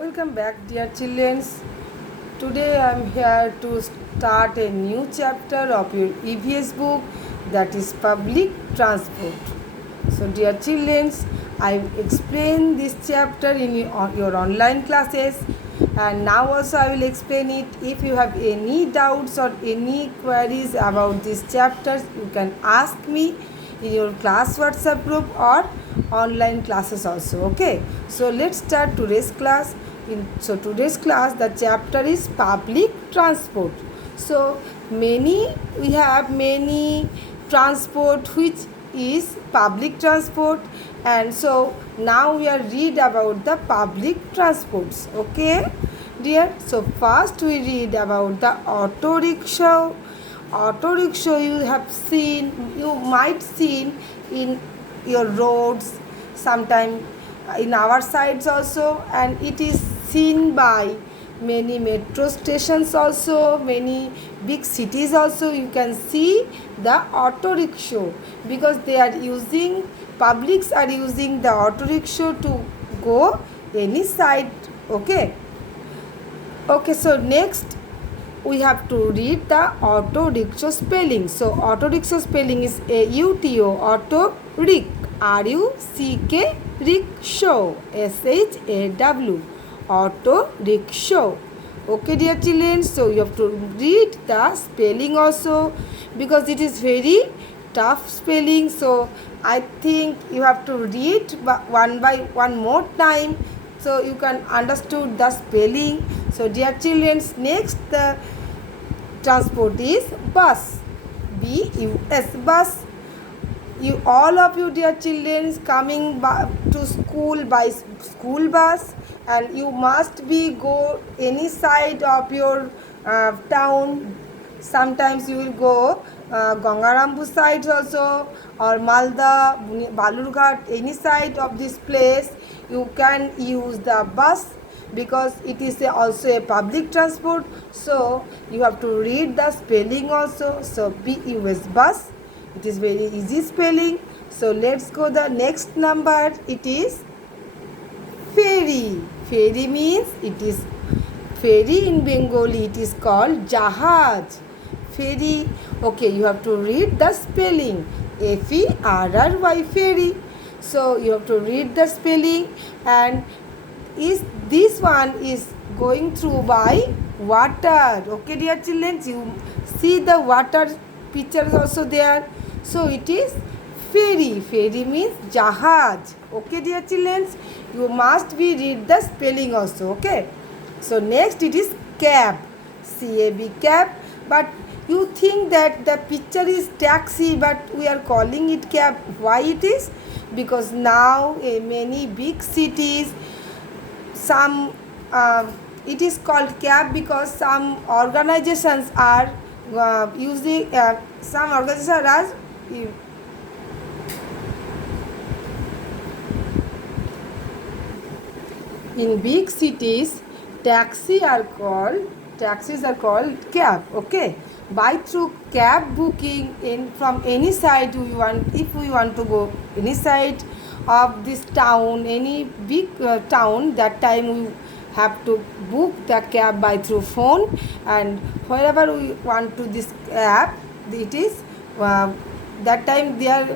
Welcome back, dear children. Today I am here to start a new chapter of your EVS book, that is Public Transport. So, dear children, I explained this chapter in your online classes, and now also I will explain it. If you have any doubts or any queries about these chapters, you can ask me in your class WhatsApp group or online classes also. Okay, so let's start today's class. So today's class, the chapter is public transport. So we have many transport which is public transport, and so now we are read about the public transports. Okay, dear. So first we read about the auto rickshaw. Auto rickshaw you might seen in your roads sometime, in our sides also, and it is seen by many metro stations also, many big cities also. You can see the auto rickshaw because publics are using the auto rickshaw to go any side. Okay, so next we have to read the auto rickshaw spelling. So auto rickshaw spelling is AUTO, auto rick, RUCK, rickshaw, SHAW, auto rickshaw. Okay, dear children, so you have to read the spelling also because it is very tough spelling. So I think you have to read one by one more time so you can understood the spelling. So dear children, next the transport is bus, BUS, bus. You all of you, dear children, coming to school by school bus, and you must be go any side of your town. Sometimes you will go Gangarambu side also, or Malda, Balurghat, any side of this place. You can use the bus because it is also a public transport. So you have to read the spelling also. So BUS, bus. It is very easy spelling. So let's go the next number. It is ferry. Ferry means it is ferry in Bengali. It is called jahaj. Ferry. Okay, you have to read the spelling. FERRY, ferry. So you have to read the spelling, and this one is going through by water. Okay, dear children, you see the water pictures also there. So it is ferry. Ferry means jahaj. Okay, dear children, you must be read the spelling also. Okay, so next it is cab, CAB, cab. But you think that the picture is taxi, but we are calling it cab. Why it is? Because now in many big cities, some it is called cab because some organizations are using some organizations are in big cities, taxis are called cab. Okay, by through cab booking in from any side we want. If we want to go any side of this town, any big town, that time we have to book the cab by through phone, and wherever we want to this app, it is that time they are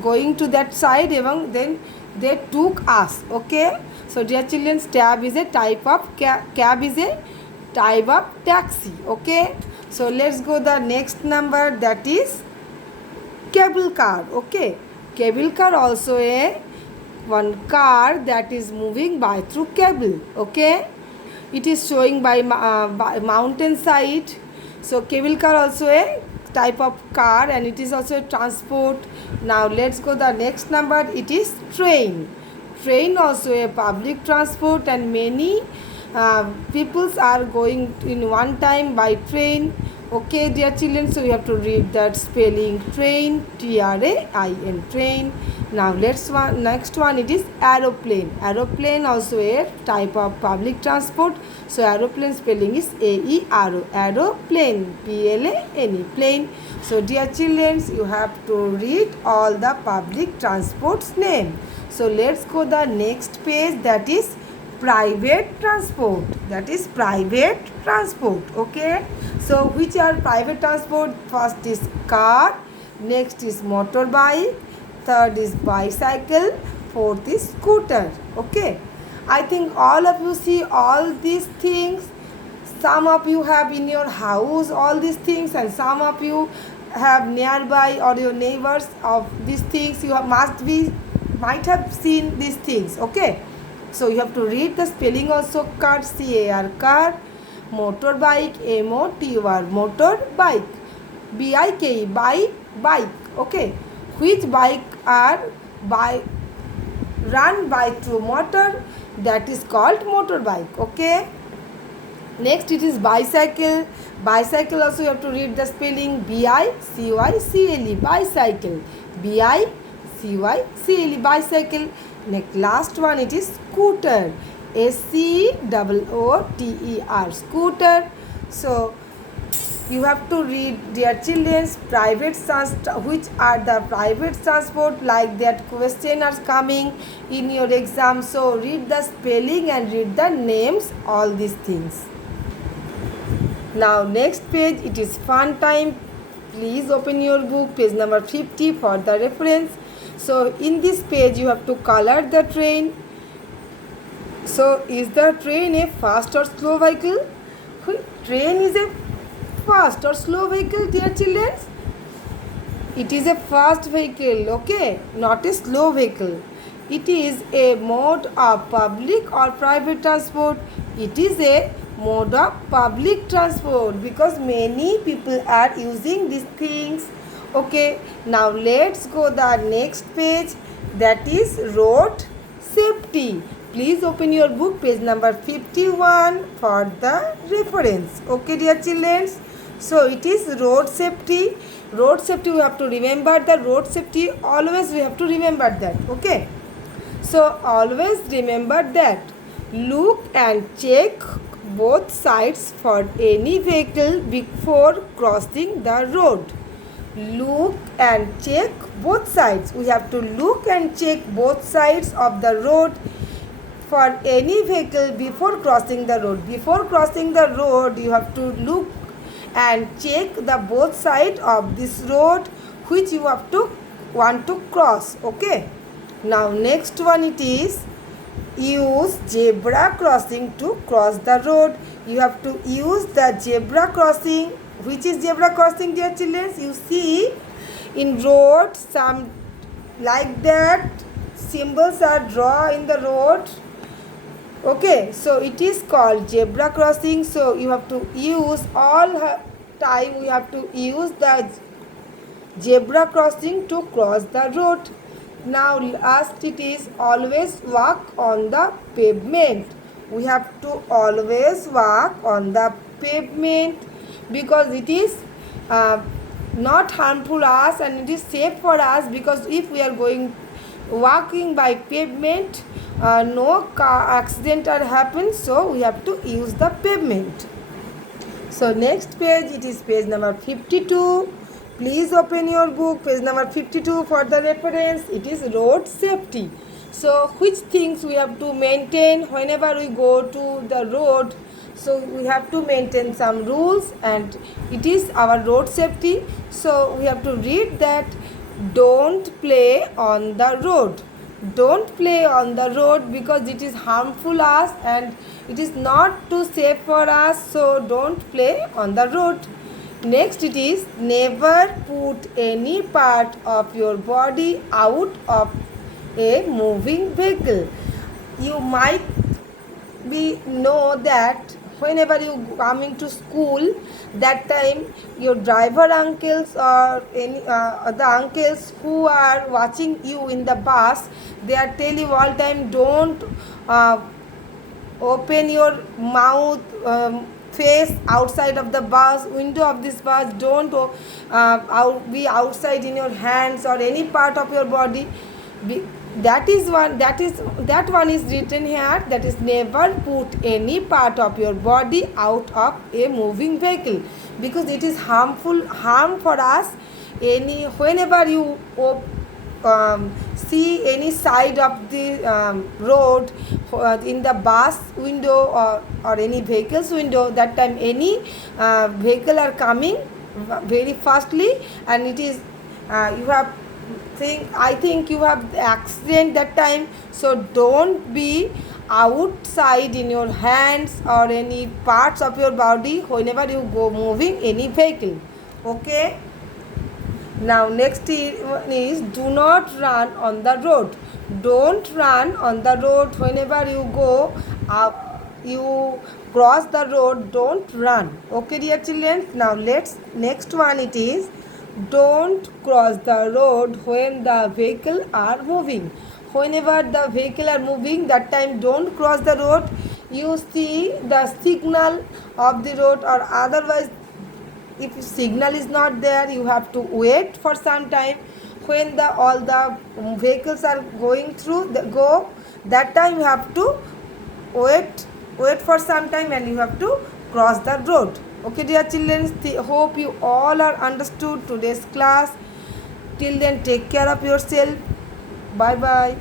going to that side, and then they took us. Okay, so dear children, cab is a type of cab is a type of taxi. Okay, so let's go the next number, that is cable car. Okay, cable car also a one car that is moving by through cable. Okay, it is showing by mountain side. So cable car also a type of car, and it is also a transport. Now let's go the next number. It is train. Train also a public transport, and many peoples are going in one time by train. Okay, dear children, so you have to read that spelling, train, TRAIN, train. Now next one, it is aeroplane. Aeroplane also a type of public transport. So aeroplane spelling is AERO, aeroplane, PLANE, plane. So dear children, you have to read all the public transport's name. So let's go the next page, that is private transport. That is private transport. Okay. So which are private transport? First is car, next is motorbike, third is bicycle, fourth is scooter. Okay. I think all of you see all these things. Some of you have in your house all these things, and some of you have nearby or your neighbors of these things. You have, might have seen these things. Okay, so you have to read the spelling also. Car, car, car, motorbike, motor, motorbike, bike, bike. Okay, which bike are by run by through motor, that is called motorbike. Okay, next it is bicycle. Bicycle also you have to read the spelling. bicycle, bicycle, bicycle, bicycle. Next last one it is scooter, scooter, scooter. So you have to read, dear children, which are the private transport, like that question are coming in your exam. So read the spelling and read the names, all these things. Now next page, it is fun time. Please open your book, page number 50 for the reference. So in this page you have to color the train. So is the train a fast or slow vehicle? Train is a fast or slow vehicle, dear children? It is a fast vehicle, okay, not a slow vehicle. It is a mode of public or private transport. It is a mode of public transport because many people are using these things. Okay, now let's go the next page, that is road safety. Please open your book, page number 51 for the reference. Okay, dear children. So it is road safety. Road safety, we have to remember the road safety. Always we have to remember that. Okay. So always remember that. Look and check both sides for any vehicle before crossing the road. Look and check both sides. We have to look and check both sides of the road for any vehicle before crossing the road. Before crossing the road, you have to look and check the both side of this road which you have to want to cross. Okay, now next one, it is use zebra crossing to cross the road. You have to use the zebra crossing. Which is zebra crossing, dear children? You see in road some like that symbols are drawn in the road. Okay, so it is called zebra crossing. So you have to use all time, we have to use the zebra crossing to cross the road. Now last, it is always walk on the pavement. We have to always walk on the pavement because it is not harmful us and it is safe for us, because if we are walking by pavement, no car accident are happen, so we have to use the pavement. So next page, it is page number 52. Please open your book, page number 52 for the reference. It is road safety. So which things we have to maintain whenever we go to the road? So we have to maintain some rules and it is our road safety. So we have to read that. Don't play on the road. Don't play on the road because it is harmful us and it is not too safe for us. So don't play on the road. Next, it is never put any part of your body out of a moving vehicle. You might know that whenever you coming to school, that time your driver uncles or any the uncles who are watching you in the bus, they are tell you all time, don't open your mouth, face outside of the bus, window of this bus, don't be outside in your hands or any part of your body. That one is written here, that is never put any part of your body out of a moving vehicle because it is harm for us. Whenever you see any side of the road, in the bus window or any vehicle's window, that time any vehicle are coming very fastly, and it is you have I think you have accident that time. So don't be outside in your hands or any parts of your body whenever you go moving any vehicle. Okay. Now next one is do not run on the road. Don't run on the road whenever you go up, you cross the road, don't run. Okay dear children. Now let's next one it is don't cross the road when the vehicle are moving. Whenever the vehicle are moving, that time don't cross the road. You see the signal of the road, or otherwise if signal is not there, you have to wait for some time. When the all the vehicles are going through the go, that time you have to wait for some time, and you have to cross the road. Okay dear children, hope you all are understood today's class. Till then, take care of yourself. Bye bye.